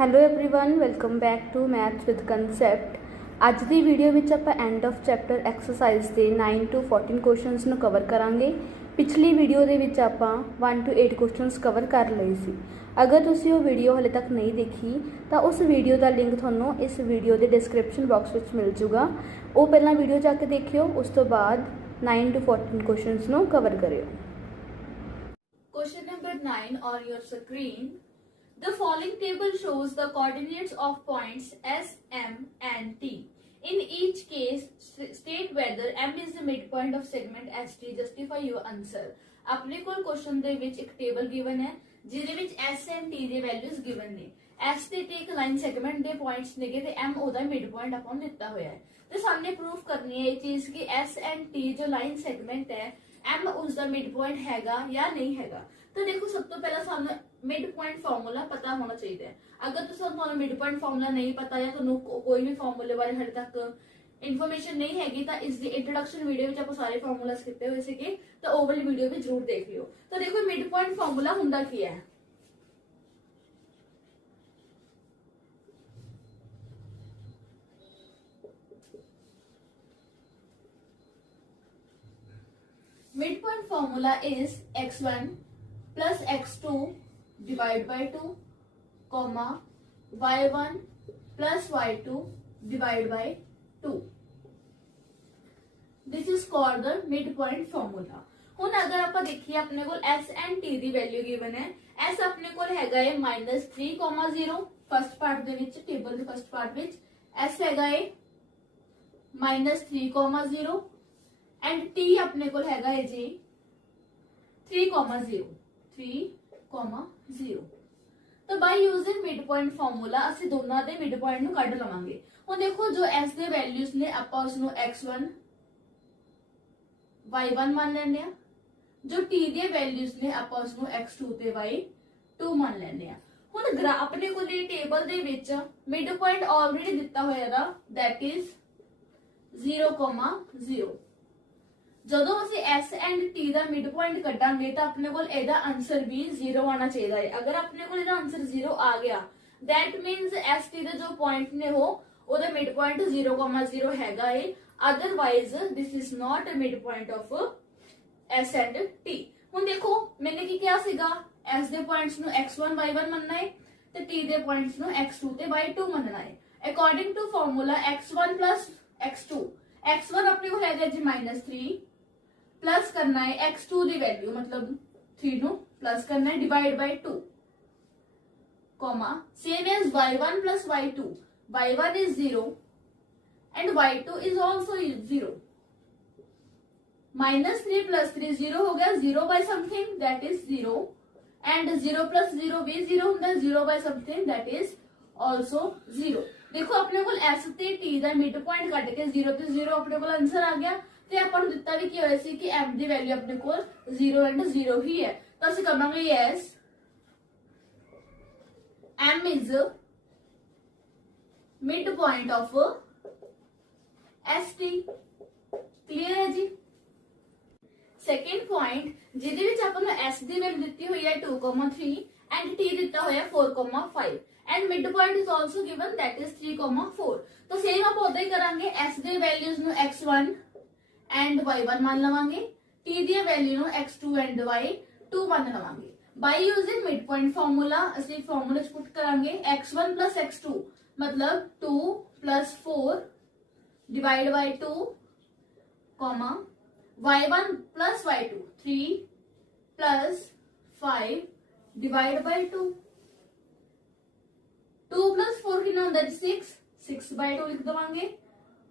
Hello everyone welcome back to maths with concept. ਅੱਜ ਦੀ video ਵਿੱਚ ਆਪਾਂ ਐਂਡ ਆਫ ਚੈਪਟਰ ਐਕਸਰਸਾਈਜ਼ ਦੇ 9 to 14 ਕੁਐਸਚਨਸ ਨੂੰ ਕਵਰ ਕਰਾਂਗੇ। ਪਿਛਲੀ ਵੀਡੀਓ ਦੇ ਵਿੱਚ ਆਪਾਂ 1 to 8 ਕੁਐਸਚਨਸ ਕਵਰ ਕਰ ਲਏ ਸੀ। ਅਗਰ ਤੁਸੀਂ ਉਹ ਵੀਡੀਓ ਹਲੇ ਤੱਕ ਨਹੀਂ ਦੇਖੀ ਤਾਂ ਉਸ ਵੀਡੀਓ ਦਾ ਲਿੰਕ ਤੁਹਾਨੂੰ ਇਸ ਵੀਡੀਓ ਦੇ ਡਿਸਕ੍ਰਿਪਸ਼ਨ ਬਾਕਸ ਵਿੱਚ ਮਿਲ ਜੂਗਾ। ਉਹ ਪਹਿਲਾਂ ਵੀਡੀਓ ਜਾ ਕੇ ਦੇਖਿਓ, ਉਸ ਤੋਂ ਬਾਅਦ 9 to 14 ਕੁਐਸਚਨਸ ਨੂੰ ਕਵਰ ਕਰਿਓ। Question number 9 on your screen. The following table shows the coordinates of points S, M and T. In each case, state whether M is the midpoint of segment ST. Justify your answer. ਆਪਣੇ ਕੋਲ question ਦੇ ਵਿੱਚ ਇੱਕ table given ਹੈ ਜਿਹਦੇ ਵਿੱਚ S and T ਦੇ values given ਨੇ। S ਤੇ ਇੱਕ ਲਾਈਨ ਸੈਗਮੈਂਟ ਦੇ ਪੁਆਇੰਟਸ ਨੇਗੇ ਤੇ M ਉਹਦਾ ਮਿਡ ਪੁਆਇੰਟ ਆਪਾਂ ਨੂੰ ਦਿੱਤਾ ਹੋਇਆ ਹੈ ਤੇ ਸਾਹਮਣੇ ਪ੍ਰੂਫ ਕਰਨੀ ਹੈ ਇਹ ਚੀਜ਼ ਕਿ S and T ਜੋ ਲਾਈਨ ਸੈਗਮੈਂਟ ਹੈ M ਉਸ ਦਾ ਮਿਡ ਪੁਆਇੰਟ ਹੈਗਾ ਜਾਂ ਨਹੀਂ ਹੈਗਾ। तो देखो सब तो पहला सामने मिड पॉइंट फार्मूला पता होना चाहिए। अगर तुम मिड पॉइंट फार्मूला नहीं पता या तुम कोई भी फार्मूले बारे हले तक इन्फॉर्मेशन नहीं हैगी तो इस इंट्रोडक्शन वीडियो में आप सारे फार्मूलास किए हुए थे तो वो वाली वीडियो भी जरूर देख लियो। तो देखो मिड पॉइंट फार्मूला हुंदा की है। Mid point formula is x1 plus x2 divided by 2 comma y1 plus y2 divided by 2. This is called the midpoint formula. ਹੁਣ अगर आप देखिए अपने को s and t the value given है। s अपने को हैगा है -3,0 फर्स्ट पार्ट ਦੇ ਵਿੱਚ ਟੇਬਲ ਦੇ ਫਸਟ ਪਾਰਟ ਵਿੱਚ s हैगा है -3,0 एंड t अपने को हैगा है जी 3,0 तो bye using mid point formula ਅਸੀਂ ਦੋਨਾਂ ਦੇ ਮਿਡ ਪੁਆਇੰਟ ਨੂੰ ਕੱਢ ਲਵਾਂਗੇ। ਹੁਣ ਦੇਖੋ ਜੋ s ਦੇ ਵੈਲਿਊਜ਼ ਨੇ ਆਪਾਂ ਉਸ ਨੂੰ x1 y1 ਮੰਨ ਲੈਂਦੇ ਆ, ਜੋ t ਦੇ ਵੈਲਿਊਜ਼ ਨੇ ਆਪਾਂ ਉਸ ਨੂੰ x2 ਤੇ y2 ਮੰਨ ਲੈਂਦੇ ਆ। ਹੁਣ ਆਪਣੇ ਕੋਲ ਇਹ ਟੇਬਲ ਦੇ ਵਿੱਚ ਮਿਡ ਪੁਆਇੰਟ ਆਲਰੇਡੀ ਦਿੱਤਾ ਹੋਇਆ ਦਾ that is 0,0। ਜਦੋਂ ਅਸੀਂ s and t ਦਾ ਮਿਡ ਪੁਆਇੰਟ ਕੱਢਾਂਗੇ ਤਾਂ ਆਪਣੇ ਕੋਲ ਇਹਦਾ ਆਨਸਰ ਵੀ 0 ਆਣਾ ਚਾਹੀਦਾ ਹੈ। ਅਗਰ ਆਪਣੇ ਕੋਲ ਇਹਦਾ ਆਨਸਰ 0 ਆ ਗਿਆ that means s t ਦਾ ਜੋ ਪੁਆਇੰਟ ਨੇ ਉਹਦਾ ਮਿਡ ਪੁਆਇੰਟ 0,0 ਹੈਗਾ ਏ। Otherwise this is not a mid point of s and t। ਹੁਣ ਦੇਖੋ ਮੈंने ਕੀ ਕਿਹਾ ਸੀਗਾ s ਦੇ ਪੁਆਇੰਟਸ ਨੂੰ x1 y1 ਮੰਨਣਾ ਹੈ ਤੇ t ਦੇ ਪੁਆਇੰਟਸ ਨੂੰ x2 ਤੇ y2 ਮੰਨਣਾ ਹੈ। According to formula x1 x2 x1 ਆਪਣੇ ਕੋਲ ਹੈਗਾ ਜੀ -3 प्लस करना है x2 की वैल्यू मतलब 3 नु प्लस करना है divide by 2 comma same as y1 plus y2 y1 is 0 and y2 is also 0 -3 plus 3 0 हो गया 0 by something that is 0 and 0 plus 0 भी 0 होता है 0 by something that is also 0। देखो अपने को s ਤੇ t ਦਾ ਮਿਡ ਪੁਆਇੰਟ ਕੱਢ ਕੇ 0 ਤੇ 0 ਆਪਣੇ ਕੋਲ ਆਨਸਰ ਆ ਗਿਆ ਤੇ ਆਪਾਂ ਨੂੰ ਦਿੱਤਾ ਵੀ ਕੀ ਹੋਇਆ ਸੀ ਕਿ m ਦੀ ਵੈਲਿਊ ਆਪਣੇ ਕੋਲ 0 ਐਂਡ 0 ਹੀ ਹੈ। ਤਾਂ ਅਸੀਂ ਕਰਾਂਗੇ yes m is mid point of st। Clear ਹੈ ਜੀ। ਸੈਕੰਡ ਪੁਆਇੰਟ ਜਿਹਦੇ ਵਿੱਚ ਆਪਾਂ ਨੂੰ s ਦੀ ਵੈਲਿਊ ਦਿੱਤੀ ਹੋਈ ਹੈ 2,3 ਐਂਡ t ਦਿੱਤਾ ਹੋਇਆ 4,5 and mid point is also given that is 3,4। तो सेम आप उदा ही करांगे s दे वैल्यूज नु x1 एंड y1 मान लवांगे, t दी वैल्यू नु x2 एंड y2 मान लवांगे। By using mid point formula असली फार्मूला च पुट करांगे x1 प्लस x2 मतलब 2 plus 4 divide by 2 comma y1 plus y2 3 plus 5 divide by 2 2 plus 4 कितना होता है 6 6 बाय 2 लिख देवांगे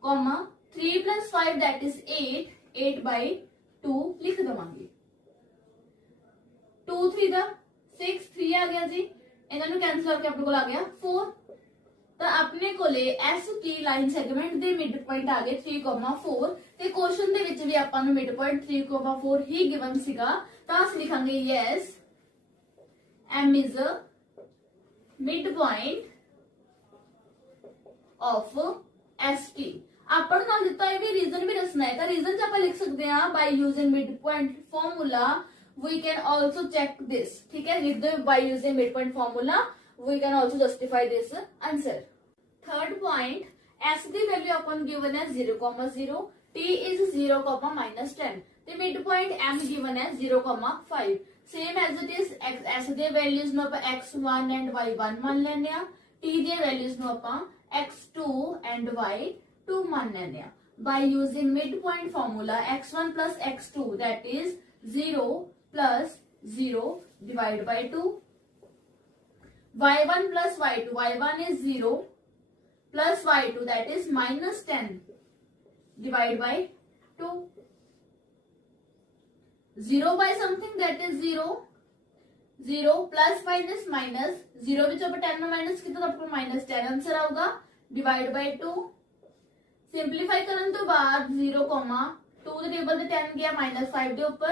comma 3 plus 5 that is 8 8 by 2 लिख देवांगे। 2 3 ਦਾ 6 3 ਆ ਗਿਆ ਜੀ, ਇਹਨਾਂ ਨੂੰ ਕੈਨਸਲ ਕਰਕੇ ਆਪਣੇ ਕੋਲ ਆ ਗਿਆ 4। ਤਾਂ ਆਪਣੇ ਕੋਲੇ ST ਲਾਈਨ ਸੈਗਮੈਂਟ ਦੇ ਮਿਡ ਪੁਆਇੰਟ ਆ ਗਏ 3,4 ਤੇ ਕੁਐਸਚਨ ਦੇ ਵਿੱਚ ਵੀ ਆਪਾਂ ਨੂੰ ਮਿਡ ਪੁਆਇੰਟ 3,4 ਹੀ ਗਿਵਨ ਸੀਗਾ। ਤਾਂ ਅਸੀਂ ਲਿਖਾਂਗੇ yes M is a midpoint of ST। आपण ਨਾਲ ਦਿੱਤਾ ਹੈ ਵੀ ਰੀਜ਼ਨ ਵੀ ਦੱਸਣਾ ਹੈ ਤਾਂ ਰੀਜ਼ਨ ਚ ਆਪਾਂ ਲਿਖ ਸਕਦੇ ਹਾਂ by using mid point formula we can also check this. ठीक है, लिख दो by using mid point formula we can also justify this answer. Third point, S the value upon given as 0, T is 0, -10. The midpoint M given as 0, 5. Same as it is, S the values ਨੂੰ ਆਪਾਂ x1 and y1 ਮੰਨ ਲੈਂਦੇ ਆ, T the values ਨੂੰ ਆਪਾਂ x2 and y2 ਮੰਨ ਲੈਂਦੇ ਆ. By using midpoint formula, x1 plus x2 that is 0 plus 0 divided by 2. y1 plus y2, y1 is 0 plus y2 that is -10 divided by 2. 0 by something that is 0. 0 plus minus minus 0 ਵਿੱਚ ਆਪਾਂ 10 ਨੂੰ minus ਕੀਤਾ ਤਾਂ ਆਪਕੋ -10 ਆंसर ਆਊਗਾ divide by 2. Simplify ਕਰਨ ਤੋਂ ਬਾਅਦ 0, 2 ਦੇ ਟੇਬਲ ਤੇ 10 ਗਿਆ -5 ਦੇ ਉੱਪਰ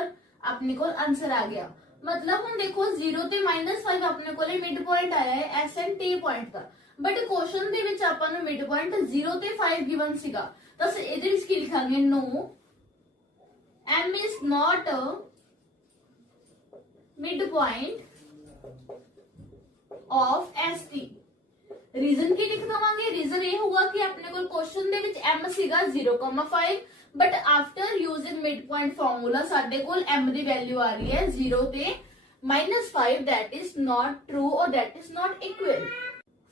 ਆਪਣੇ ਕੋਲ ਆंसर ਆ ਗਿਆ. मतलब हम देखो 0 ਤੇ -5 ਆਪਣੇ ਕੋਲੇ ਮਿਡ ਪੁਆਇੰਟ ਆਇਆ ਹੈ S and T point the, but question ਦੇ ਵਿੱਚ ਆਪਾਂ ਨੂੰ ਮਿਡ ਪੁਆਇੰਟ 0 ਤੇ 5 ਗਿਵਨ ਸੀਗਾ, ਤਾਂ ਇਹਦੇ ਵਿੱਚ ਕੀ ਲਿਖਾਂਗੇ, no M is not a midpoint of ST. Reason की लिख दवांगे, रीजन ये होगा कि अपने को क्वेश्चन दे विच M सीगा 0,5 but after using mid point formula साडे कोल M दी वैल्यू आ रही है 0 ते -5, दैट इज नॉट ट्रू और that is not equal.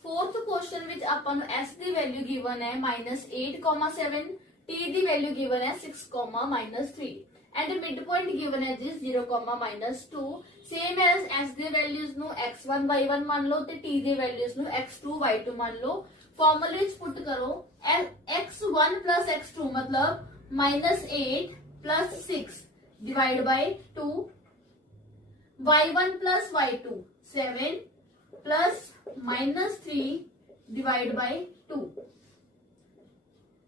Fourth question which आपां नूं S दी वैल्यू गिवन है -8,7, T दी वैल्यू गिवन है 6,-3 and मिड पॉइंट गिवन है जी 0,-2. सेम एज S दे वैल्यूज नु x1 y1 मान लो ते T दे वैल्यूज नु x2 y2 मान लो. फॉर्मूले विच पुट करो, x1 plus x2 मतलब -8 plus 6 divide by 2. y1 plus y2 7 plus -3 divide by 2.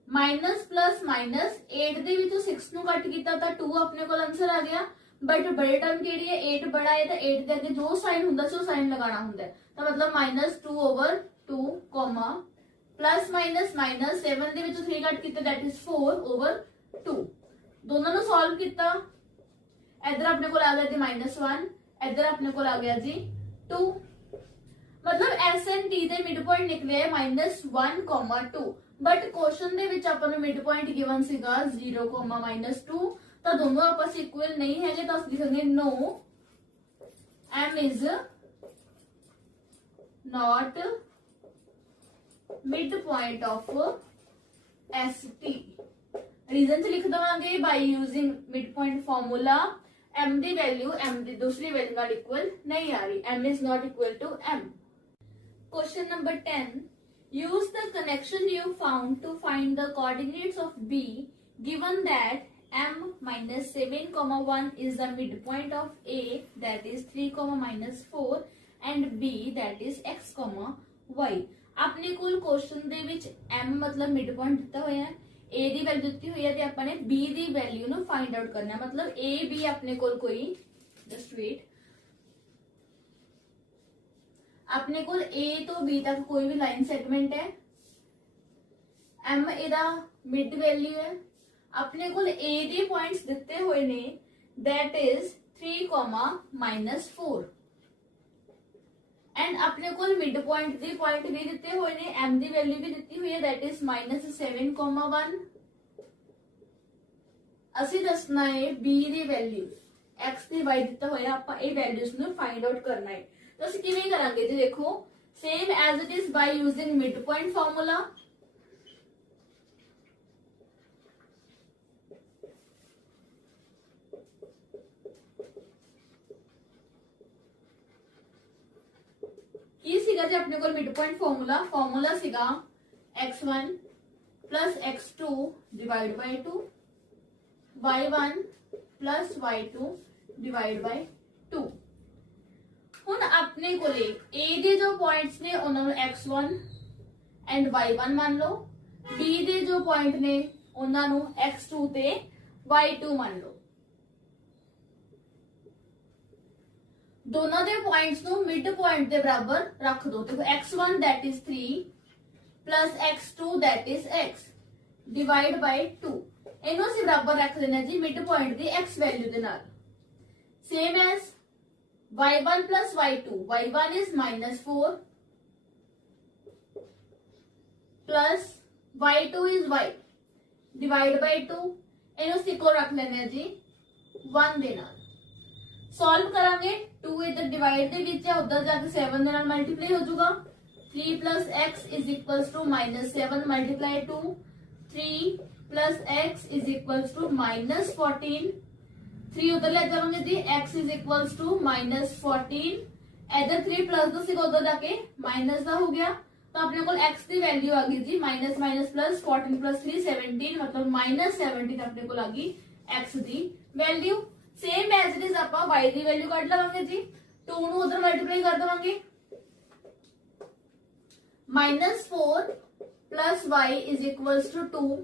Minus plus minus 8 ਦੇ ਵਿੱਚੋਂ 6 ਨੂੰ ਕੱਟ ਕੀਤਾ ਤਾਂ 2 ਆਪਣੇ ਕੋਲ ਆਨਸਰ ਆ ਗਿਆ. बट बड़े टर्म केड़ी है 8 बड़ा है तो 8 के अगे जो साइन हुंदा सी साइन लगाना हुंदा है, तो मतलब -2/2 कॉमा प्लस माइनस माइनस 7 दे विचों 3 कट कीता दैट इज 4/2. दोनों नु सॉल्व कीता, इधर अपने को आ गया जी -1, इधर अपने को आ गया जी 2. मतलब S and T they mid point निकले है -1, 2 बट क्वेश्चन दे विच आपां नूं मिड पॉइंट गिवन सीगा 0, -2. तो दोनों आपस इक्वल नहीं है, तो हम लिखेंगे no M is not mid point of ST. Reason से लिख देवांगे by using mid point formula M दी वैल्यू M दी दूसरी वैल्यू नाल इक्वल नहीं आ रही, M is not equal to M. Question number 10, use the connection you found to find the coordinates of B given that M minus 7, 1 is the midpoint of A that is 3, -4 and B that is X, Y. अपने कोल question दे विच M मतलब mid point दिता होया है, A the value दित्ती हुई है ते अपने B दी वैल्यू नु फाइंड आउट करना है. मतलब A B अपने कोल कोई जस्ट वेट, अपने कोल A तो B तक कोई भी लाइन सेगमेंट है, M एदा मिड वैल्यू है, अपने को A दे पॉइंट्स दिते हुए ने दैट इज 3, -4 एंड अपने को मिड पॉइंट दे पॉइंट भी दिते हुए ने, M दी वैल्यू भी दिती हुई है दैट इज -7, 1. ਅਸੀਂ ਦੱਸਣਾ है B ਦੀ ਵੈਲਿਊ X ਤੇ Y ਦਿੱਤਾ ਹੋਇਆ, ਆਪਾਂ ਇਹ ਵੈਲਿਊਜ਼ ਨੂੰ ਫਾਈਂਡ ਆਊਟ ਕਰਨਾ ਹੈ. ਤਾਂ ਅਸੀਂ ਕਿਵੇਂ ਕਰਾਂਗੇ ਜੀ, ਦੇਖੋ same as it is by using mid point formula. ਕੀ ਸੀਗਾ ਜੀ ਆਪਣੇ ਕੋਲ ਮਿਡ ਪੁਆਇੰਟ ਫਾਰਮੂਲਾ ਸੀਗਾ x1 plus x2 divided by 2, y1 plus y2 divided by 2. ਹੁਣ ਆਪਣੇ ਕੋਲੇ A ਦੇ ਜੋ ਪੁਆਇੰਟਸ ਨੇ ਉਹਨਾਂ ਨੂੰ x1 and y1 ਮੰਨ ਲਓ, B ਦੇ ਜੋ ਪੁਆਇੰਟ ਨੇ ਉਹਨਾਂ ਨੂੰ x2 ਤੇ y2 ਮੰਨ ਲਓ. दोनों दे पॉइंट्स नु मिड पॉइंट के बराबर रख दो. देखो x1 that is 3 plus x2 that is x divide by 2. इन्हों से बराबर रख देना जी मिड पॉइंट की x वैल्यू के नाल. Same as y1 plus y2, y1 is -4 plus y2 is y divide by 2 इनू सिको रख लेने जी 1 दे नाल सॉल्व करांगे 2 इधर डिवाइड दे विच है उधर जाके 7 दे नाल मल्टीप्लाई हो जाऊगा 3 plus x is equals to -7 multiply 2 3 plus x is equals to -14 3 उधर ले जाओगे जी x इज इक्वल्स टू -14 इधर 3 प्लस 2 सिर्फ उधर जाके माइनस का हो गया तो अपने को x की वैल्यू आ गई जी माइनस माइनस प्लस 14 प्लस 3 17 मतलब -17 अपने को आ गई x की value same as it is आप y की वैल्यू कट लवांगे जी 2 नु उधर मल्टीप्लाई कर देवांगे -4 plus y is equals to 2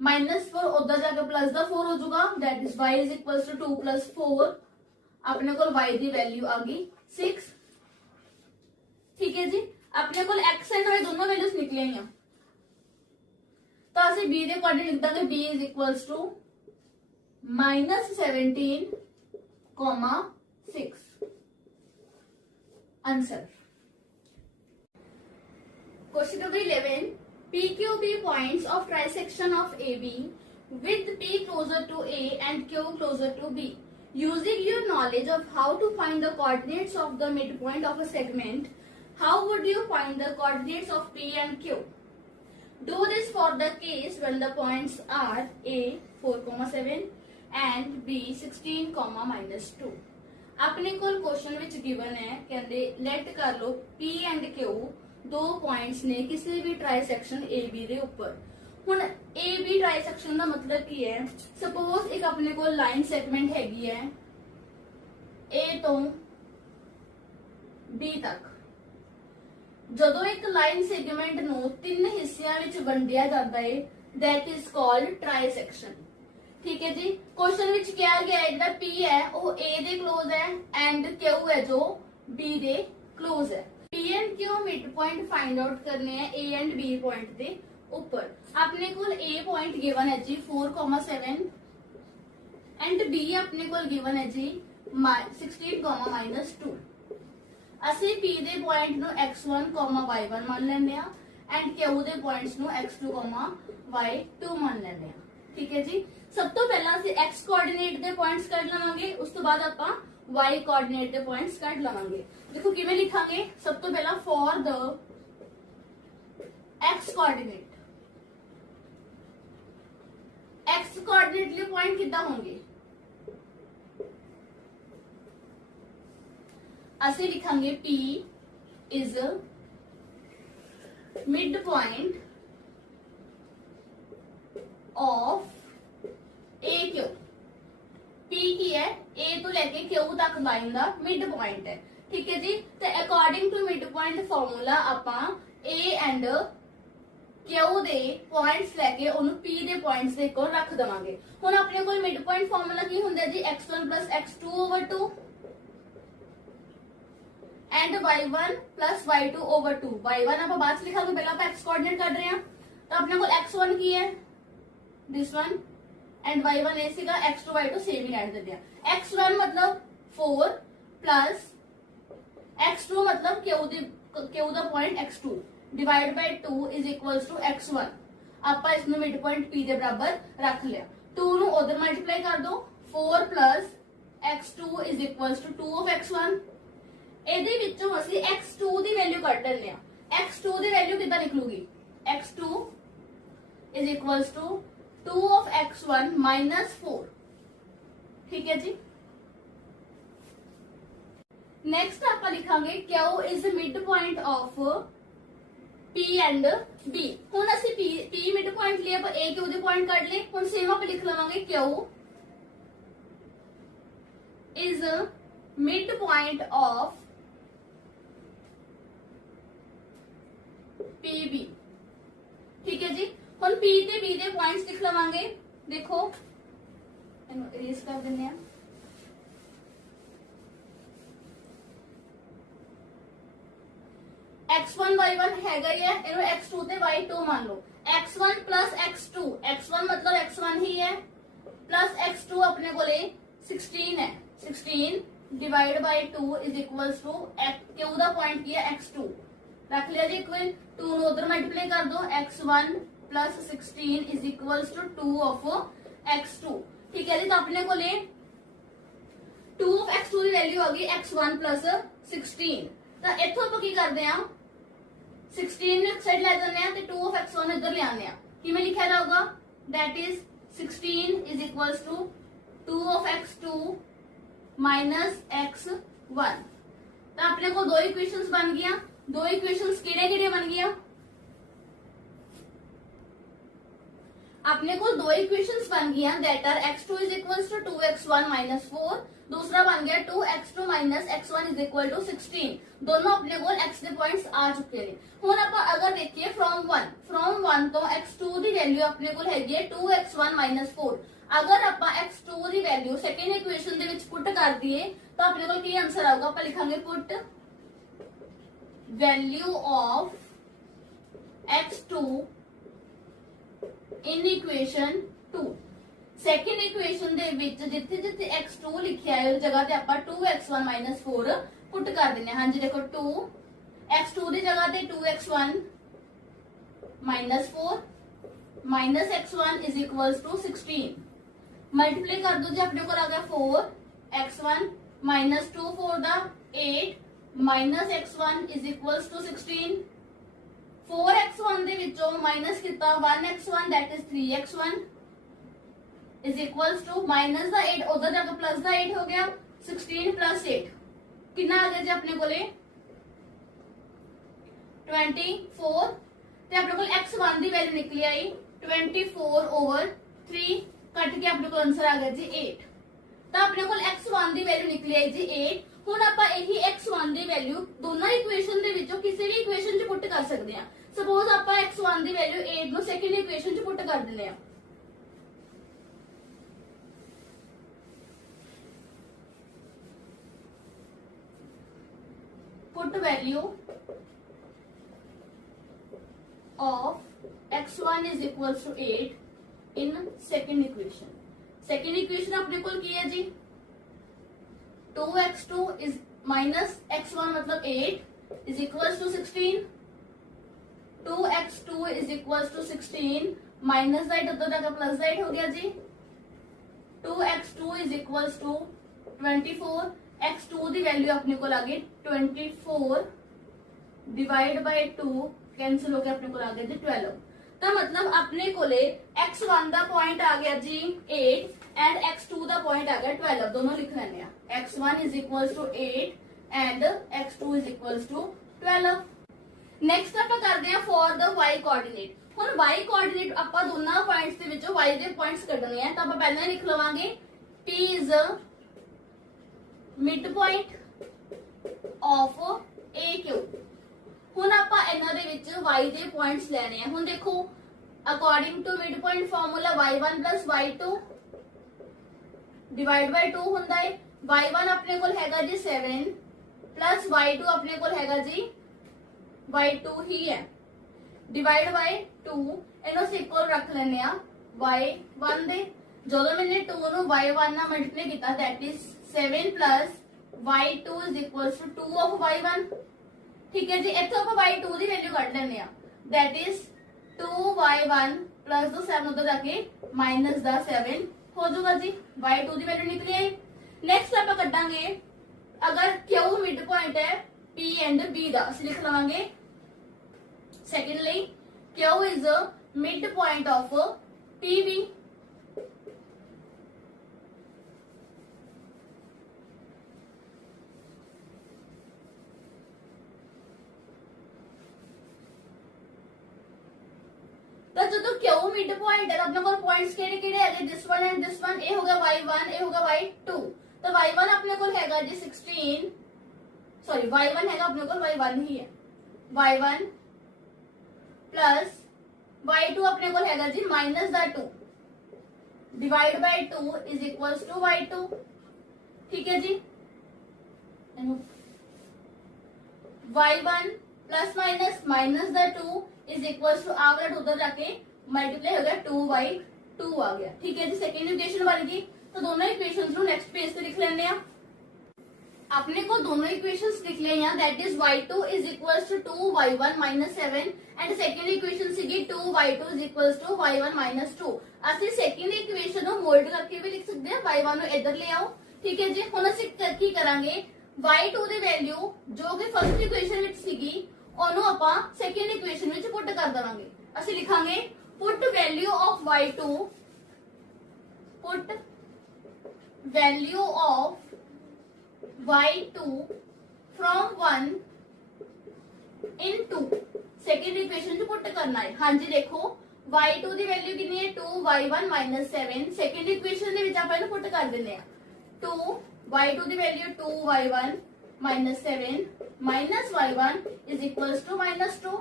-4 उधर जाके प्लस का 4 हो जाऊगा that is y is equals to 2 plus 4 अपने को y की वैल्यू आ गई 6 ठीक है जी अपने को x एंड y दोनों वैल्यूज निकली हैं तो असि b ਦੇ ਅਕੋਰਡਿੰਗ ਲਿਖ ਦਾਂਗੇ b is equals to -17, 6 answer question number 11 PQB points of trisection of AB with P closer to A and Q closer to B. Using your knowledge of how to find the coordinates of the midpoint of a segment, how would you find the coordinates of P and Q? Do this for the case when the points are A 4,7 and B 16, -2. अपने को question which given है कहंदे late कर लो P and Q दो points ने किसी भी trisection A B दे ऊपर हुण ए बी ट्राइसेक्शन का मतलब की है सपोज एक अपने को लाइन सेगमेंट हैगी है ए तो बी तक ਜਦੋਂ ਇੱਕ ਲਾਈਨ ਸੈਗਮੈਂਟ ਨੂੰ ਤਿੰਨ ਹਿੱਸਿਆਂ ਵਿੱਚ ਵੰਡਿਆ ਜਾਂਦਾ ਹੈ that is called trisection ਠੀਕ ਹੈ ਜੀ ਕੁਐਸਚਨ ਵਿੱਚ ਕਿਹਾ ਗਿਆ ਹੈ ਜਿਹੜਾ P ਹੈ ਉਹ A ਦੇ ক্লোਜ਼ ਹੈ ਐਂਡ Q ਹੈ ਜੋ B ਦੇ ক্লোਜ਼ ਹੈ P and Q mid point find out करने हैं A and B पॉइंट दे ऊपर अपने को A पॉइंट गिवन है जी 4,7 एंड B अपने को गिवन है जी 16, -2 ਅਸੀਂ P ਦੇ ਪੁਆਇੰਟ ਨੂੰ x1, y1 ਮੰਨ ਲੈਂਦੇ ਆ ਐਂਡ Q ਦੇ ਪੁਆਇੰਟਸ ਨੂੰ x2, y2 ਮੰਨ ਲੈਂਦੇ ਆ ਠੀਕ ਹੈ ਜੀ ਸਭ ਤੋਂ ਪਹਿਲਾਂ ਅਸੀਂ x ਕੋਆਰਡੀਨੇਟ ਦੇ ਪੁਆਇੰਟਸ ਕੱਢ ਲਵਾਂਗੇ ਉਸ ਤੋਂ ਬਾਅਦ ਆਪਾਂ y ਕੋਆਰਡੀਨੇਟ ਦੇ ਪੁਆਇੰਟਸ ਕੱਢ ਲਵਾਂਗੇ ਦੇਖੋ ਕਿਵੇਂ ਲਿਖਾਂਗੇ ਸਭ ਤੋਂ ਪਹਿਲਾਂ for the x coordinate x coordinate ਲਈ ਪੁਆਇੰਟ ਕਿੱਦਾਂ ਹੋਣਗੇ ਅਸੀਂ ਲਿਖਾਂਗੇ P is mid point of AQ P ਕੀ ਹੈ A ਤੋਂ ਲੈ ਕੇ Q ਤੱਕ ਲਾਈਨ ਦਾ ਮਿਡ ਪੁਆਇੰਟ ਹੈ ਠੀਕ ਹੈ ਜੀ ਤੇ according to mid point formula ਆਪਾਂ A ਐਂਡ Q ਦੇ ਪੁਆਇੰਟਸ ਲੈ ਕੇ ਉਹਨੂੰ P ਦੇ ਪੁਆਇੰਟਸ ਦੇ ਕੋਲ ਰੱਖ ਦਵਾਂਗੇ ਹੁਣ ਆਪਣੇ ਕੋਲ ਮਿਡ ਪੁਆਇੰਟ ਫਾਰਮੂਲਾ ਕੀ ਹੁੰਦਾ ਜੀ x1 x2/2 and y1 plus y2 over 2 y1 ਆਪਾਂ ਬਾਅਦ ਚ ਲਿਖਾਂਗੇ ਪਹਿਲਾਂ ਆਪਾਂ x ਕੋਆਰਡੀਨੇਟ ਕੱਢ ਰਹੇ ਹਾਂ ਤਾਂ ਆਪਣੇ ਕੋਲ x1 ਕੀ ਹੈ this one and y1 ਇਹ ਸੀਗਾ x2 y2 ਸੇਮ ਹੀ ਰਹਿਣ ਦਿੰਦੇ ਆ x1 ਮਤਲਬ 4 plus x2 ਮਤਲਬ q ਦਾ point x2 divided by 2 is equals to x1 ਆਪਾਂ ਇਸ ਨੂੰ ਮਿਡ ਪੁਆਇੰਟ p ਦੇ ਬਰਾਬਰ ਰੱਖ ਲਿਆ 2 ਨੂੰ ਉਧਰ ਮਲਟੀਪਲਾਈ ਕਰ ਦੋ 4 plus x2 is equals to 2 of x1 ਇਹਦੇ ਵਿੱਚੋਂ ਅਸੀਂ x2 ਦੀ ਵੈਲਿਊ ਕੱਢ ਲੈਂਦੇ ਆ x2 ਦੀ ਵੈਲਿਊ ਕਿੱਦਾਂ ਨਿਕਲੂਗੀ x2 is equals to 2 of x1 minus 4 ਠੀਕ ਹੈ ਜੀ ਨੈਕਸਟ ਆਪਾਂ ਲਿਖਾਂਗੇ Q is the midpoint of P and B ਹੁਣ ਅਸੀਂ P ਮਿਡ ਪੁਆਇੰਟ ਲਈ ਆਪਾਂ A Q ਦੇ ਪੁਆਇੰਟ ਕੱਢ ਲਏ ਹੁਣ ਸੇਮ ਆਪਾਂ ਲਿਖ ਲਵਾਂਗੇ Q is midpoint of PB ठीक है जी ਹੁਣ P ਤੇ B ਦੇ ਪੁਆਇੰਟਸ ਲਿਖ ਲਵਾਂਗੇ ਦੇਖੋ ਇਹਨੂੰ ਇਰੇਜ਼ ਕਰ ਦਿੰਦੇ ਆ x1 y1 ਹੈਗਾ ਹੀ ਹੈ ਇਹਨੂੰ x2 ਤੇ y2 ਮੰਨ ਲਓ x1 plus x2 x1 मतलब x1 ही है plus x2 अपने कोले 16 है 16 divide by 2 is equals to Q ਦਾ ਪੁਆਇੰਟ ਕੀ ਹੈ x2 रख लिया जी इक्वल, 2 ਨੂੰ ਉਧਰ ਮਲਟੀਪਲਾਈ कर दो, x1 plus 16 is equals to 2 of x2। ठीक है जी, तो अपने को ले 2 of x2 की वैल्यू आ गई x1 plus 16। तो इथों ਆਪਾਂ ਕੀ ਕਰਦੇ ਆ, 16 ਨੂੰ ਇੱਕ ਸਾਈਡ ਲੈ ਜਾਂਦੇ ਆ ਤੇ 2 of x1 ਇੱਧਰ ਲੈ ਆਉਂਦੇ ਆ। ਕਿਵੇਂ ਲਿਖਿਆ ਜਾਊਗਾ, that is 16 is equals to 2 of x2 minus x1। तो अपने को दो इक्वेशंस बन गया। दो इक्वेशंस किहड़े-किहड़े बन गया, अपने को दो इक्वेशंस बन गया that are x2 is equals to 2x1 minus 4, दूसरा बन गया 2x2 minus x1 is equal to 16। दोनों अपने को x ਦੇ पॉइंट्स आ चुके हैं। ਹੁਣ ਆਪਾਂ अगर देखिए from 1 तो x2 ਦੀ वैल्यू अपने को हैगी है 2x1 minus 4। अगर ਆਪਾਂ x2 ਦੀ वैल्यू सेकंड इक्वेशन ਦੇ ਵਿੱਚ पुट कर दिए तो अपने को ਕੀ आंसर आएगा, ਆਪਾਂ लिखांगे put value of x2 in equation 2। Second equation दे विच जिथे जिथे x2 लिखिया है उस जगह ते आपां 2x1 minus 4 पुट कर देने। हाँ जी देखो 2 x2 दी जगह ते 2x1 minus 4 minus x1 is equals to 16। Multiply कर दो जी, अपने को आ गया 4x1 minus 2 4 दा 8 minus x1 is equals to 16। 4x1 ਦੇ ਵਿੱਚੋਂ ਮਾਈਨਸ ਕੀਤਾ 1x1 that is 3x1 is equals to minus ਦਾ 8 उधर जाकर प्लस ਦਾ 8 हो गया, 16 plus 8 कितना आ गया जी अपने को 24। ਤੇ ਆਪਣੇ ਕੋਲ x1 ਦੀ ਵੈल्यू ਨਿਕਲੀ आई 24/3, ਕੱਟ ਕੇ ਆਪਣੇ ਕੋਲ ਆਨਸਰ ਆ ਗਿਆ ਜੀ 8। ਤਾਂ ਆਪਣੇ ਕੋਲ x1 ਦੀ ਵੈल्यू ਨਿਕਲੀ आई ਜੀ 8। ਹੁਣ ਆਪਾਂ ਇਹੀ x1 ਦੀ ਵੈल्यू ਦੋਨਾਂ ਇਕੁਏਸ਼ਨ ਦੇ ਵਿੱਚੋਂ ਕਿਸੇ ਵੀ ਇਕੁਏਸ਼ਨ 'ਚ ਪੁੱਟ ਕਰ ਸਕਦੇ ਹਾਂ। ਸਪੋਜ਼ ਆਪਾਂ x1 ਦੀ ਵੈल्यू 8 ਨੂੰ ਸੈਕੰਡ ਇਕੁਏਸ਼ਨ 'ਚ ਪੁੱਟ ਕਰ ਦਿੰਦੇ ਹਾਂ। Put value of x1 is equals to 8 in second equation। second equation अपने को की है जी 2x2 is minus x1 मतलब 8 is equals to 16। 2x2 is equals to 16 minus that उधर जाकर प्लस दैट हो गया जी। 2x2 is equals to 24। x2 the value अपने को आ गई 24 डिवाइड बाय 2 कैंसिल हो गया, अपने को आ गया जी 12। तो मतलब अपने को x1 ਦਾ पॉइंट आ गया जी 8 एंड x2 ਦਾ पॉइंट आ गया 12। दोनों लिख लेने हैं, x1 is equals to 8 and x2 is equals to 12। Next ਆਪਾਂ ਕਰਦੇ ਹਾਂ फॉर द y कोऑर्डिनेट। ਹੁਣ y कोऑर्डिनेट ਆਪਾਂ ਦੋਨਾਂ ਪੁਆਇੰਟਸ ਦੇ ਵਿੱਚੋਂ y ਦੇ ਪੁਆਇੰਟਸ ਕੱਢਣੇ ਆ। ਤਾਂ ਆਪਾਂ ਪਹਿਲਾਂ ਹੀ ਲਿਖ ਲਵਾਂਗੇ p is mid point of A Q. ਹੁਣ ਆਪਾਂ ਇਹਨਾਂ ਦੇ ਵਿੱਚ y ਦੇ ਪੁਆਇੰਟਸ ਲੈਣੇ ਆ। ਹੁਣ ਦੇਖੋ according to mid point formula y1 y2 divide by 2 ਹੁੰਦਾ ਹੈ। y1 ਆਪਣੇ ਕੋਲ ਹੈਗਾ ਜੀ 7 प्लस y2 ਆਪਣੇ ਕੋਲ ਹੈਗਾ ਜੀ y2 ਹੀ ਹੈ डिवाइड बाय 2। ਇਹਨੂੰ ਅਸੀਂ ਇਕੁਅਲ ਰੱਖ ਲੈਣੇ ਆ y1 ਦੇ। ਜਦੋਂ ਮੈंने 2 ਨੂੰ y1 ਨਾਲ ਮਲਟੀਪਲਾਈ ਕੀਤਾ that is 7 plus y2 is equals to 2 of y1। ठीक है जी, इथों ਆਪਾਂ y2 ਦੀ ਵੈल्यू ਕੱਢ ਲੈਣੇ ਆ that is 2y1 plus the 7 ਉਧਰ ਜਾ ਕੇ minus ਦਾ 7 ਹੋ ਜਾਊਗਾ ਜੀ। y2 ਦੀ ਵੈल्यू ਨਿਕਲੀ ਆਈ। नेक्स्ट ਆਪਾਂ ਕੱਢਾਂਗੇ अगर q मिड पॉइंट है p and b ਦਾ, ਅਸੀਂ ਲਿਖ ਲਵਾਂਗੇ secondly q is a mid point of pb। तो जो क्यू मिड पॉइंट है अपने को पॉइंट्स केड़े-केड़े है this one and this one. ए होगा y1 ए होगा y2। तो y1 अपने को हैगा जी 16 सॉरी y1 हैगा अपने को y1 ही है y1 प्लस y2 अपने को हैगा जी माइनस दा 2 divide by 2 is equals to y2। ठीक है जी, y1 प्लस माइनस माइनस दा 2 इज इक्वल्स टू आवर उधर जाके मल्टीप्लाई हो गया 2/2 आ गया। ठीक है जी, सेकंड इक्वेशन बन गई। तो दोनों इक्वेशंस को नेक्स्ट पेज पे लिख लेने हैं। अपने को दोनों इक्वेशंस लिख लिए यहाँ, that is y2 is equals to 2y1 minus 7 and second equation सीगी 2y2 is equals to y1 minus 2। ਅਸੀਂ सेकंड इक्वेशन ਨੂੰ ਮੋਲਡ ਕਰਕੇ ਵੀ ਲਿਖ ਸਕਦੇ ਹਾਂ, y1 ਨੂੰ ਇੱਧਰ ਲੈ ਆਓ। ਠੀਕ ਹੈ ਜੀ, ਹੁਣ ਅਸੀਂ ਕੀ ਕਰਾਂਗੇ, y2 ਦੀ ਵੈਲਿਊ ਜੋ ਕਿ ਫਰਸਟ ਇਕੁਏਸ਼ਨ ਵਿੱਚ ਸੀਗੀ ਉਹਨੂੰ ਆਪਾਂ ਸੈਕੰਡ ਇਕੁਏਸ਼ਨ ਵਿੱਚ ਪੁੱਟ ਕਰ ਦੇਵਾਂਗੇ। ਅਸੀਂ ਲਿਖਾਂਗੇ put value of y2, put value of y2 from 1 into second equation जो पुट करना है। हाँ जी देखो y2 ਦੀ वैल्यू कितनी है 2y1 माइनस 7, सेकेंड इक्वेशन ਦੇ ਵਿੱਚ ਆਪਾਂ ਇਹਨੂੰ ਪੁੱਟ ਕਰ ਦਿੰਦੇ ਆ 2y2 the value 2y1 minus 7 minus y1 is equals to minus 2,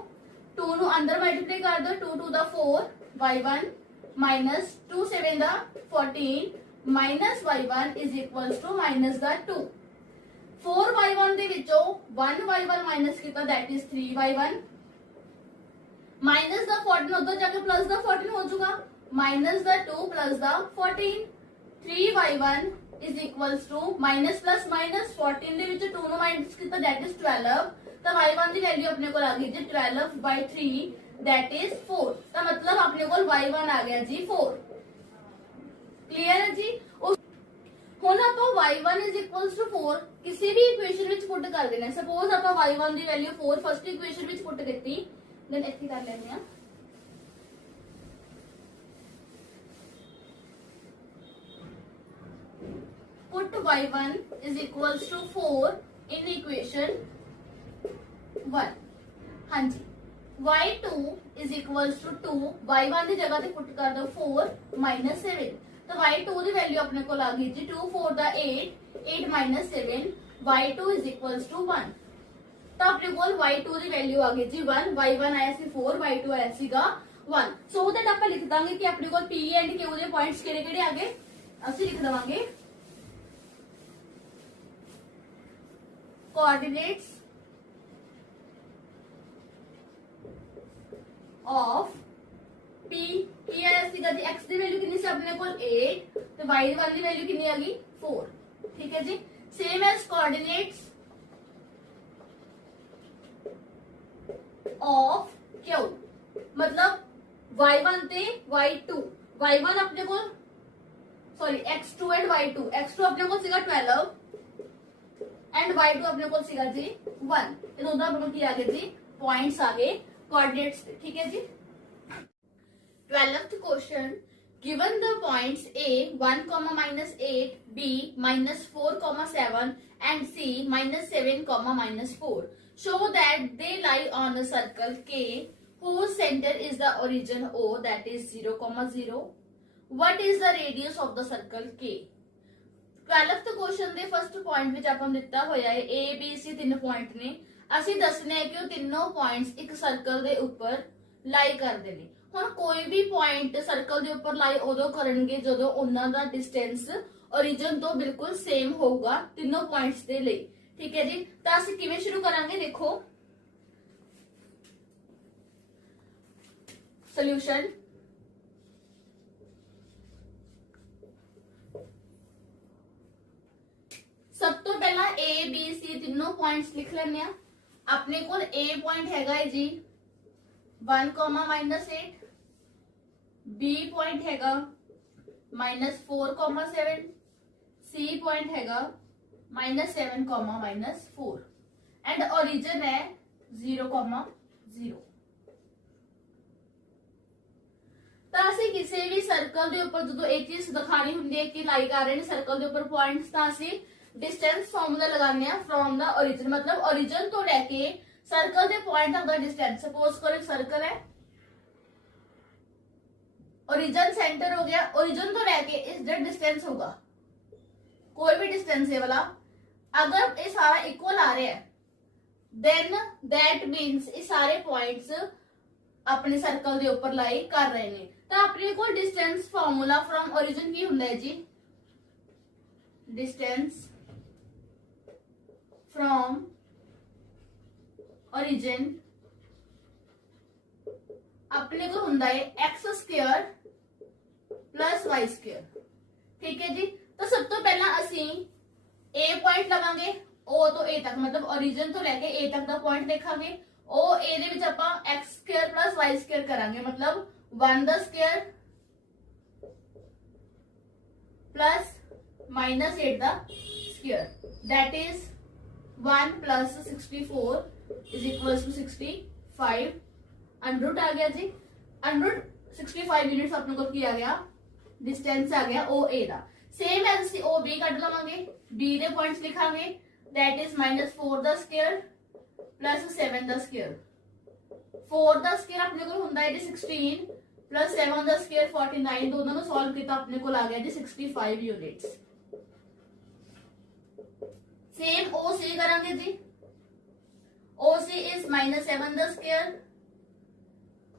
2 ਨੂੰ ਅੰਦਰ ਮਲਟੀਪਲਾਈ ਕਰ ਦਿਓ 2 to the 4 y1 minus 2 7 the 14 minus y1 is equals to minus the 2। 4y1 ਦੇ ਵਿੱਚੋਂ 1y1 ਮਾਈਨਸ ਕੀਤਾ that is 3y1 माइनस ਦਾ 14 ਉਧਰ ਜਾ ਕੇ plus ਦਾ 14 ਹੋ ਜਾਊਗਾ minus the 2 plus the 14 3y1 is equals to minus plus minus 14 ਦੇ ਵਿੱਚ 2 ਨੂੰ ਮਾਈਨਸ ਕੀਤਾ that is 12 ਤਾਂ y1 ਦੀ ਵੈਲਿਊ ਆਪਣੇ ਕੋਲ ਆ ਗਈ ਜੀ 12/3 that is 4। ਤਾਂ ਮਤਲਬ ਆਪਣੇ ਕੋਲ y1 ਆ ਗਿਆ ਜੀ 4। ਕਲੀਅਰ ਹੈ ਜੀ। ਹੁਣ ਆਪਾਂ y1 is equals to 4 ਕਿਸੇ ਵੀ ਇਕੁਏਸ਼ਨ ਵਿੱਚ ਪੁੱਟ ਕਰ ਦੇਣਾ। ਸਪੋਜ਼ ਆਪਾਂ y1 ਦੀ ਵੈਲਿਊ 4 ਫਸਟ ਇਕੁਏਸ਼ਨ ਵਿੱਚ ਪੁੱਟ ਕੀਤੀ, ਦੈਨ ਇੱਥੇ ਕਰ ਲੈਂਦੇ ਆ put y1 is equals to 4 in equation 1। हाँ जी y2 is equals to 2, y1 ਦੀ ਜਗ੍ਹਾ ਤੇ ਪੁੱਟ ਕਰ ਦਿਓ 4 minus 7 तो y2 ਦੀ ਵੈਲਿਊ ਆਪਣੇ ਕੋਲ ਆ ਗਈ ਜੀ 2 4 ਦਾ 8 8 minus 7 y2 is equals to 1। ਤਾਂ ਆਪਣੇ ਕੋਲ y2 ਦੀ ਵੈਲਿਊ ਆ ਗਈ ਜੀ 1, y1 ਆਇਆ ਸੀ 4, y2 ਆਇਆ ਸੀਗਾ 1। ਸੋ ਦੈਟ ਆਪਾਂ ਲਿਖ ਦਾਂਗੇ ਕਿ ਆਪਣੇ ਕੋਲ p ਐਂਡ q ਦੇ ਪੁਆਇੰਟਸ ਕਿਹੜੇ ਕਿਹੜੇ ਆ ਗਏ। ਅਸੀਂ ਲਿਖ ਦਵਾਂਗੇ coordinates of p ਕੀ ਆਇਆ ਸੀਗਾ ਜੀ x ਦੀ ਵੈਲਿਊ ਕਿੰਨੀ ਸੀ ਆਪਣੇ ਕੋਲ 8 ਤੇ y1 ਦੀ ਵੈਲਿਊ ਕਿੰਨੀ ਆ ਗਈ 4। ਠੀਕ ਹੈ ਜੀ। Same S coordinates of q मतलब y1 ਤੇ y2 y1 ਆਪਣੇ ਕੋਲ sorry x2 and y2 x2 ਆਪਣੇ ਕੋਲ ਸੀਗਾ 12 एंड y2 ਆਪਣੇ ਕੋਲ ਸੀਗਾ ਜੀ 1। ਇਹ ਦੋਨਾਂ ਆਪਣੇ ਕੋਲ ਕੀ ਆ ਗਏ ਜੀ ਪੁਆਇੰਟਸ ਆ ਗਏ ਕੋਆਰਡੀਨੇਟਸ। ਠੀਕ ਹੈ ਜੀ। 12th question, given the points A 1, minus 8, B minus 4, 7 and C minus 7, minus 4, show that they lie on a circle K whose center is the origin O that is 0, 0. What is the radius of the circle K? 12th question ਦੇ first point ਵਿੱਚ ਆਪਾਂ ਨੂੰ ਦਿੱਤਾ ਹੋਇਆ ਹੈ A B C ਤਿੰਨ point ਨੇ। ਅਸੀਂ ਦੱਸਣਾ ਹੈ ਕਿ ਉਹ ਤਿੰਨੋਂ ਪੁਆਇੰਟਸ ਇੱਕ ਸਰਕਲ ਦੇ ਉੱਪਰ ਲਾਈ ਕਰਦੇ ਨੇ। ਹੁਣ ਕੋਈ ਵੀ ਪੁਆਇੰਟ ਸਰਕਲ ਦੇ ਉੱਪਰ ਲਾਈ ਉਦੋਂ ਕਰਨਗੇ ਜਦੋਂ ਉਹਨਾਂ ਦਾ ਡਿਸਟੈਂਸ origin ਤੋਂ ਬਿਲਕੁਲ ਸੇਮ ਹੋਊਗਾ ਤਿੰਨੋਂ ਪੁਆਇੰਟਸ ਦੇ ਲਈ। ਠੀਕ ਹੈ ਜੀ। ਤਾਂ ਅਸੀਂ ਕਿਵੇਂ ਸ਼ੁਰੂ ਕਰਾਂਗੇ ਦੇਖੋ ਸੋਲੂਸ਼ਨ। ਸਭ ਤੋਂ ਪਹਿਲਾਂ A B C ਤਿੰਨੋਂ ਪੁਆਇੰਟਸ ਲਿਖ ਲੈਣੇ ਆ। ਆਪਣੇ ਕੋਲ A ਪੁਆਇੰਟ ਹੈਗਾ ਹੈ ਜੀ 1, minus 8, B ਪੁਆਇੰਟ ਹੈਗਾ minus 4, 7, C ਪੁਆਇੰਟ ਹੈਗਾ minus 7, minus 4 and origin ਹੈ 0, 0। ਤਾਂ ਅਸੀਂ ਕਿਸੇ ਵੀ ਸਰਕਲ ਦੇ ਉੱਪਰ ਜਦੋਂ ਇਹ ਚੀਜ਼ ਦਿਖਾਣੀ ਹੁੰਦੀ ਹੈ ਕਿ ਲਾਈ ਕਰ ਰਹੇ ਨੇ ਸਰਕਲ ਦੇ ਉੱਪਰ ਪੁਆਇੰਟਸ ਤਾਂ ਅਸੀਂ डिस्टेंस फॉर्मूला लगाने हैं फ्रॉम द ओरिजिन मतलब ओरिजिन तो लेके सर्कल के पॉइंट तक द डिस्टेंस। सपोज करो एक सर्कल है ओरिजिन सेंटर हो गया, ओरिजिन तो लेके इस डेट डिस्टेंस होगा कोई भी डिस्टेंस है वाला। अगर ये सारा इक्वल आ रहा है देन दैट मींस ये सारे पॉइंट्स अपने सर्कल के ऊपर लाई कर रहे हैं। तो अपने को डिस्टेंस फॉर्मूला फ्रॉम ओरिजिन की हुंदा है जी डिस्टेंस from origin अपने को हुंदा है x² प्लस y²। ठीक है जी। तो सब तो पहला असी A पॉइंट लवांगे O ਤੋਂ A ਤੱਕ ਮਤਲਬ origin ਤੋਂ ਲੈ ਕੇ A ਤੱਕ ਦਾ ਪੁਆਇੰਟ ਦੇਖਾਂਗੇ। O A ਦੇ ਵਿੱਚ ਆਪਾਂ x square plus y square ਕਰਾਂਗੇ ਮਤਲਬ 1 ਦਾ square plus minus 8 the square, that is 1 plus 64 is equals to 65 under root आ गया जी। under root 65 यूनिट्स अपने को किया गया डिस्टेंस आ गया OA दा। सेम एज सी OB कट लवांगे B दे पॉइंट्स लिखांगे that is -4 दा स्क्वायर plus 7 दा स्क्वायर। 4 दा स्क्वायर अपने को हुंदा है 16 प्लस 7 दा स्क्वायर 49 दोनों को सॉल्व किया अपने को आ गया जी 65 यूनिट्स। सेम OC करांगे जी। OC इज -7 दा स्क्वायर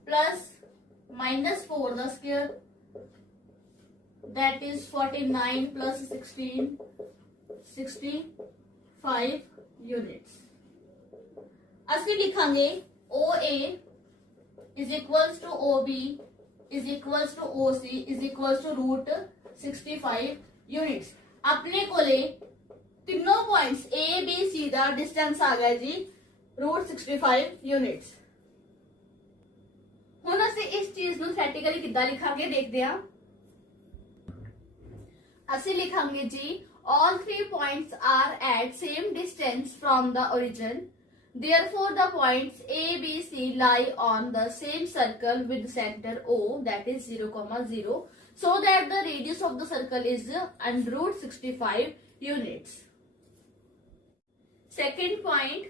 प्लस -4 दा square that is 49 plus 16 65 units. असली लिखांगे OA is equals to OB is equals to OC is equals to root 65 units। अपने कोले तीनों पॉइंट्स A B C दा डिस्टेंस आ गया जी root 65 units। हुण असीं इस चीज नूं थ्योरेटिकली किद्दां लिखांगे देखदे हां। असीं लिखांगे जी all 3 points are at same distance from the origin, therefore the points A, B, C lie on the same circle with center O, that is 0, 0, so that the radius of the circle is under root 65 units। Second point,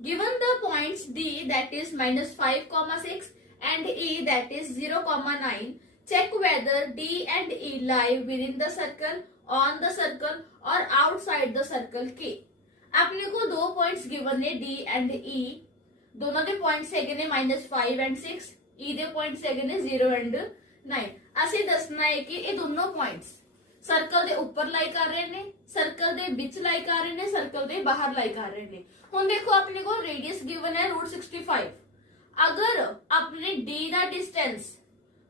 given the points D that is -5, 6 and E that is 0, 9, check whether D and E lie within the circle, on the circle or outside the circle K। अपने को दो points given ने D and E, दोनों के points हैगे ने -5 and 6, E they points हैगे ने 0 एंड 9। ਅਸੀਂ ਦੱਸਣਾ ਹੈ ਕਿ ਇਹ ਦੋਨੋਂ ਪੁਆਇੰਟਸ ਸਰਕਲ ਦੇ ਉੱਪਰ ਲਾਈ ਕਰ ਰਹੇ ਨੇ, ਸਰਕਲ ਦੇ ਵਿੱਚ ਲਾਈ ਕਰ ਰਹੇ ਨੇ, ਸਰਕਲ ਦੇ ਬਾਹਰ ਲਾਈ ਕਰ ਰਹੇ ਨੇ। ਹੁਣ ਦੇਖੋ ਆਪਣੇ ਕੋਲ ਰੇਡੀਅਸ गिवन है √65। अगर अपने D ਦਾ डिस्टेंस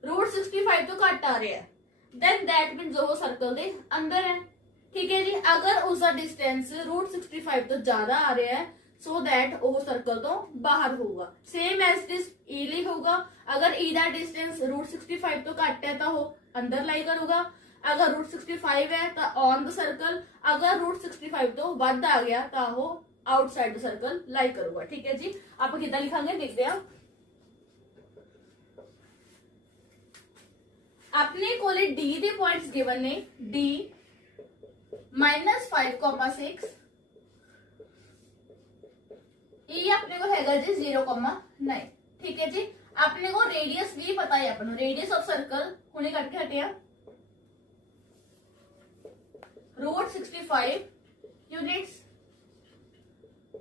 √65 ਤੋਂ ਘੱਟ ਆ ਰਿਹਾ ਹੈ then that means ਉਹ ਸਰਕਲ ਦੇ ਅੰਦਰ ਹੈ। ठीक है जी। अगर उसका डिस्टेंस √65 तो ज्यादा आ रहा है सो दैट वो सर्कल तो बाहर होगा। सेम एज दिस E ਲਈ होगा। अगर E ਦਾ डिस्टेंस √65 तो घट है तो वो अंदर लाई करूगा, अगर √65 है तो ऑन द सर्कल, अगर √65 तो ਵੱਧ आ गया तो वो आउटसाइड द सर्कल लाई करूगा। ठीक है जी। आप कितना लिखांगे देखते हैं। अपने कोले D ਦੇ पॉइंट्स गिवन ने D -5, 6 E अपने को हैगा जी 0, 9। ठीक है जी। अपने को रेडियस भी पता है, अपन रेडियस ऑफ सर्कल हुणे कट के हटिया √65 यूनिट्स।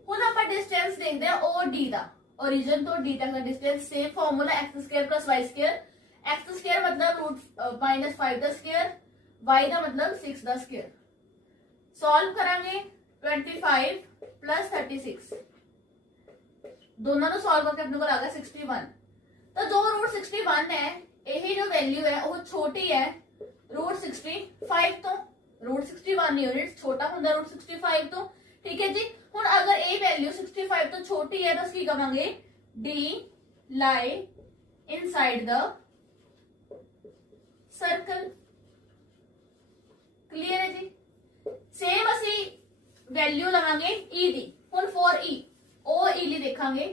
हुण आप डिस्टेंस देखते हैं OD दा, ओरिजिन तो D तक का distance. Same formula x² + y²। x² मतलब -5 दा स्क्वायर, y दा मतलब 6 दा स्क्वायर। सॉल्व करांगे 25 प्लस 36, दोनों को सॉल्व करके अपने को आ गया 61। तो जो √61 है यही जो वैल्यू है वो छोटी है √65 तो। √61 यूनिट छोटा होता √65 तो। ठीक है जी। हुण अगर ये वैल्यू 65 तो छोटी है तो की करेंगे D लाई इनसाइड द सर्कल। क्लियर है जी। सेम असी वैल्यू लवांगे E दी। हुण फॉर E OE ਲਈ देखांगे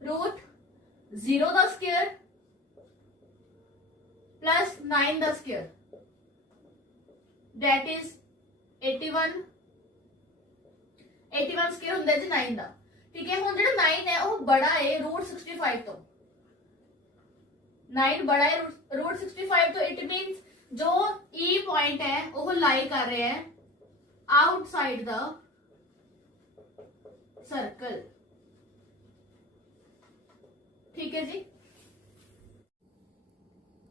√0 ਦਾ ਸਕੁਅਰ प्लस 9 ਦਾ ਸਕੁਅਰ दैट इज 81 ਸਕੁਅਰ ਹੁੰਦਾ ਜੀ 9 ਦਾ। ठीक है। हुण ਜਿਹੜਾ 9 है वो बड़ा है √65 तो। 9 बड़ा है √65 तो इट मींस जो E पॉइंट है वो लाई कर रहे हैं आउटसाइड द सर्कल। ठीक है जी।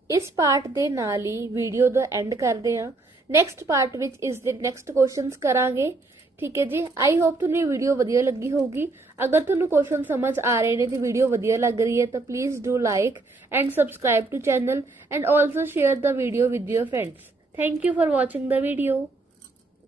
इस पार्ट ਦੇ ਨਾਲ ਹੀ ਵੀਡੀਓ ਦਾ ਐਂਡ ਕਰਦੇ ਹਾਂ। ਨੈਕਸਟ ਪਾਰਟ ਵਿੱਚ ਇਸ ਦੇ ਨੈਕਸਟ ਕੁਐਸਚਨਸ ਕਰਾਂਗੇ। ਠੀਕ ਹੈ ਜੀ। ਆਈ ਹੋਪ ਤੁਹਾਨੂੰ ਇਹ ਵੀਡੀਓ ਵਧੀਆ ਲੱਗੀ ਹੋਊਗੀ। ਅਗਰ ਤੁਹਾਨੂੰ ਕੁਐਸਚਨ ਸਮਝ ਆ ਰਹੇ ਨੇ ਤੇ ਵੀਡੀਓ ਵਧੀਆ ਲੱਗ ਰਹੀ ਹੈ ਤਾਂ please do like and subscribe to channel and also share the video with your friends. Thank you for watching the video.